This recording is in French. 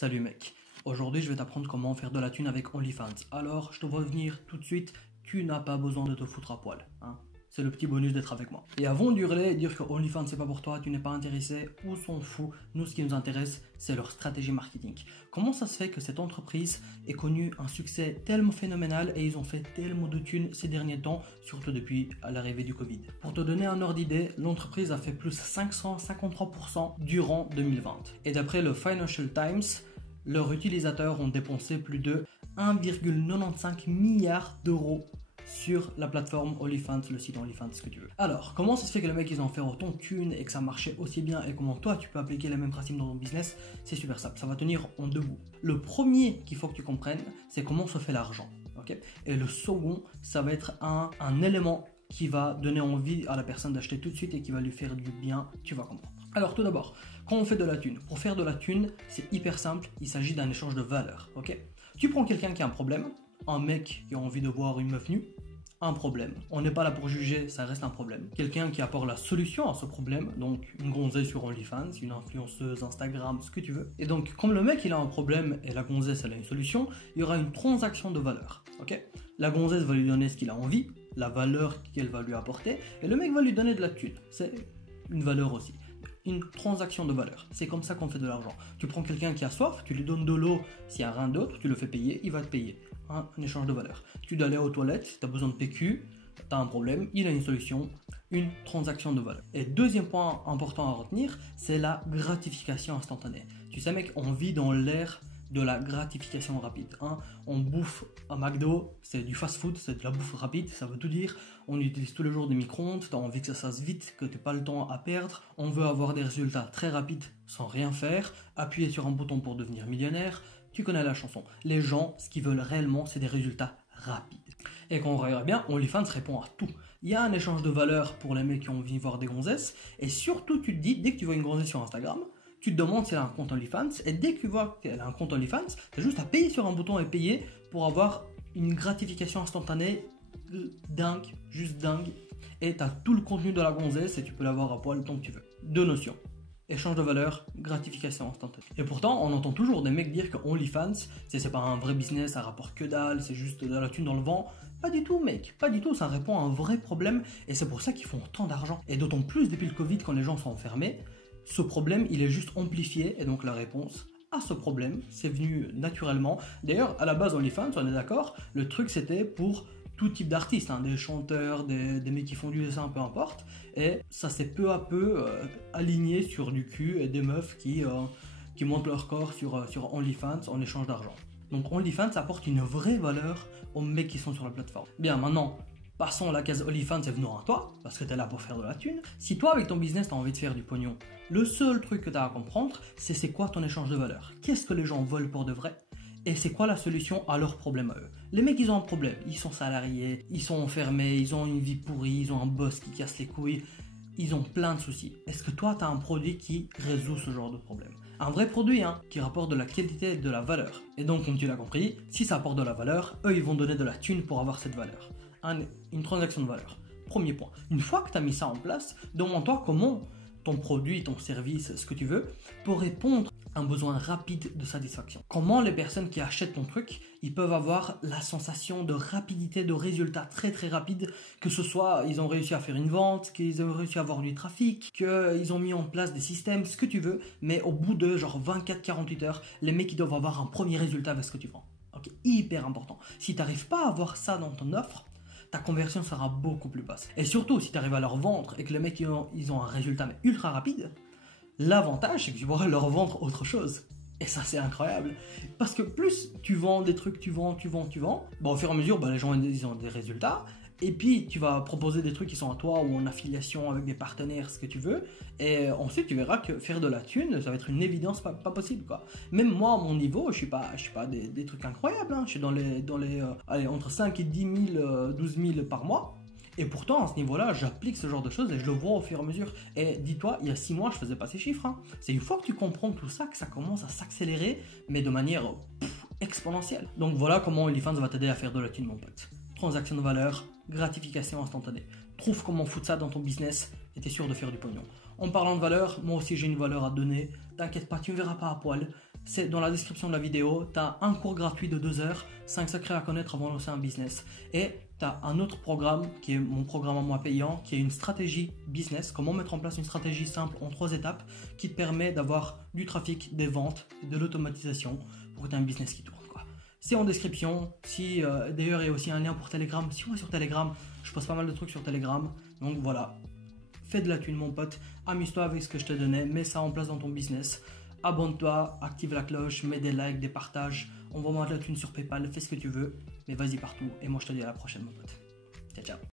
Salut mec, aujourd'hui je vais t'apprendre comment faire de la thune avec OnlyFans. Alors je te vois venir tout de suite, tu n'as pas besoin de te foutre à poil. C'est le petit bonus d'être avec moi. Et avant d'hurler et dire que OnlyFans c'est pas pour toi, tu n'es pas intéressé, on s'en fout. Nous ce qui nous intéresse c'est leur stratégie marketing. Comment ça se fait que cette entreprise ait connu un succès tellement phénoménal et ils ont fait tellement de thunes ces derniers temps, surtout depuis l'arrivée du Covid. Pour te donner un ordre d'idée, l'entreprise a fait plus 553% durant 2020. Et d'après le Financial Times, leurs utilisateurs ont dépensé plus de 1,95 milliard d'euros sur la plateforme OnlyFans, le site OnlyFans, ce que tu veux. Alors, comment ça se fait que les mecs ils ont fait autant de thunes et que ça marchait aussi bien et comment toi tu peux appliquer les mêmes principes dans ton business? C'est super simple, ça va tenir en deux bouts. Le premier qu'il faut que tu comprennes, c'est comment se fait l'argent. Okay, et le second, ça va être un élément qui va donner envie à la personne d'acheter tout de suite et qui va lui faire du bien, tu vas comprendre. Alors tout d'abord, quand on fait de la thune, pour faire de la thune, c'est hyper simple, il s'agit d'un échange de valeurs. Okay, tu prends quelqu'un qui a un problème, un mec qui a envie de voir une meuf nue, un problème. On n'est pas là pour juger, ça reste un problème. Quelqu'un qui apporte la solution à ce problème, donc une gonzesse sur OnlyFans, une influenceuse Instagram, ce que tu veux. Et donc, comme le mec il a un problème et la gonzesse elle a une solution, il y aura une transaction de valeur. Ok ? La gonzesse va lui donner ce qu'il a envie, la valeur qu'elle va lui apporter, et le mec va lui donner de la thune. C'est une valeur aussi. Une transaction de valeur. C'est comme ça qu'on fait de l'argent. Tu prends quelqu'un qui a soif, tu lui donnes de l'eau, s'il n'y a rien d'autre, tu le fais payer, il va te payer. Un échange de valeur. Tu dois aller aux toilettes, tu as besoin de PQ, tu as un problème, il a une solution, une transaction de valeur. Et deuxième point important à retenir, c'est la gratification instantanée. Tu sais mec, on vit dans l'ère de la gratification rapide. On bouffe à McDo, c'est du fast-food, c'est de la bouffe rapide, ça veut tout dire. On utilise tous les jours des micro-ondes, tu as envie que ça se fasse vite, que tu n'aies pas le temps à perdre. On veut avoir des résultats très rapides sans rien faire, appuyer sur un bouton pour devenir millionnaire. Tu connais la chanson. Les gens, ce qu'ils veulent réellement, c'est des résultats rapides. Et quand on regarde bien, OnlyFans répond à tout. Il y a un échange de valeurs pour les mecs qui ont envie de voir des gonzesses. Et surtout, tu te dis, dès que tu vois une gonzesse sur Instagram, tu te demandes si elle a un compte OnlyFans. Et dès que tu vois qu'elle a un compte OnlyFans, tu as juste à payer sur un bouton et payer pour avoir une gratification instantanée dingue, juste dingue. Et tu as tout le contenu de la gonzesse et tu peux l'avoir à poil tant que tu veux. Deux notions. Échange de valeur, gratification instantanée. Et pourtant, on entend toujours des mecs dire que OnlyFans, c'est pas un vrai business, ça rapporte que dalle, c'est juste de la thune dans le vent. Pas du tout mec, pas du tout, ça répond à un vrai problème et c'est pour ça qu'ils font autant d'argent. Et d'autant plus depuis le Covid quand les gens sont enfermés, ce problème il est juste amplifié et donc la réponse à ce problème, c'est venu naturellement. D'ailleurs, à la base OnlyFans, on est d'accord, le truc c'était pour tout type d'artistes, des chanteurs, des mecs qui font du dessin, peu importe. Et ça s'est peu à peu aligné sur du cul et des meufs qui montent leur corps sur OnlyFans en échange d'argent. Donc OnlyFans apporte une vraie valeur aux mecs qui sont sur la plateforme. Bien, maintenant, passons à la case OnlyFans et venons à toi, parce que tu es là pour faire de la thune. Si toi, avec ton business, tu as envie de faire du pognon, le seul truc que tu as à comprendre, c'est quoi ton échange de valeur. Qu'est-ce que les gens veulent pour de vrai ? Et c'est quoi la solution à leurs problèmes à eux? Les mecs, ils ont un problème. Ils sont salariés, ils sont enfermés, ils ont une vie pourrie, ils ont un boss qui casse les couilles. Ils ont plein de soucis. Est-ce que toi, tu as un produit qui résout ce genre de problème? Un vrai produit, qui rapporte de la qualité et de la valeur. Et donc, comme tu l'as compris, si ça apporte de la valeur, eux, ils vont donner de la thune pour avoir cette valeur. Une transaction de valeur. Premier point. Une fois que tu as mis ça en place, demande-toi comment ton produit, ton service, ce que tu veux, peut répondre à un besoin rapide de satisfaction. Comment les personnes qui achètent ton truc, ils peuvent avoir la sensation de rapidité, de résultats très très rapides, que ce soit ils ont réussi à faire une vente, qu'ils ont réussi à avoir du trafic, qu'ils ont mis en place des systèmes, ce que tu veux, mais au bout de genre 24-48 heures, les mecs ils doivent avoir un premier résultat avec ce que tu vends. Ok, hyper important. Si tu n'arrives pas à avoir ça dans ton offre, ta conversion sera beaucoup plus basse. Et surtout, si tu arrives à leur vendre et que les mecs ils ont un résultat mais ultra rapide, l'avantage c'est que tu pourras leur vendre autre chose. Et ça c'est incroyable. Parce que plus tu vends des trucs, tu vends, au fur et à mesure, les gens ils ont des résultats. Et puis tu vas proposer des trucs qui sont à toi ou en affiliation avec des partenaires, ce que tu veux. Et ensuite tu verras que faire de la thune, ça va être une évidence pas possible quoi. Même moi à mon niveau, je suis pas des trucs incroyables. Je suis dans les entre 5 et 10 000, 12 000 par mois. Et pourtant, à ce niveau-là, j'applique ce genre de choses et je le vois au fur et à mesure. Et dis-toi, il y a 6 mois, je faisais pas ces chiffres. C'est une fois que tu comprends tout ça que ça commence à s'accélérer, mais de manière exponentielle. Donc voilà comment OnlyFans va t'aider à faire de la thune, mon pote. Transaction de valeur, gratification instantanée. Trouve comment foutre ça dans ton business et t'es sûr de faire du pognon. En parlant de valeur, moi aussi j'ai une valeur à donner. T'inquiète pas, tu ne verras pas à poil. c'est dans la description de la vidéo, tu as un cours gratuit de 2 heures, 5 secrets à connaître avant de lancer un business. Et tu as un autre programme qui est mon programme à moi payant, qui est une stratégie business, comment mettre en place une stratégie simple en 3 étapes qui te permet d'avoir du trafic, des ventes, de l'automatisation pour que tu aies un business qui tourne. C'est en description. D'ailleurs, il y a aussi un lien pour Telegram. Si on va sur Telegram, je poste pas mal de trucs sur Telegram. Donc voilà, fais de la thune mon pote, amuse-toi avec ce que je te donnais, mets ça en place dans ton business. Abonne-toi, active la cloche, mets des likes, des partages, envoie-moi de la thune sur PayPal, fais ce que tu veux, mais vas-y partout. Et moi je te dis à la prochaine mon pote. Ciao ciao.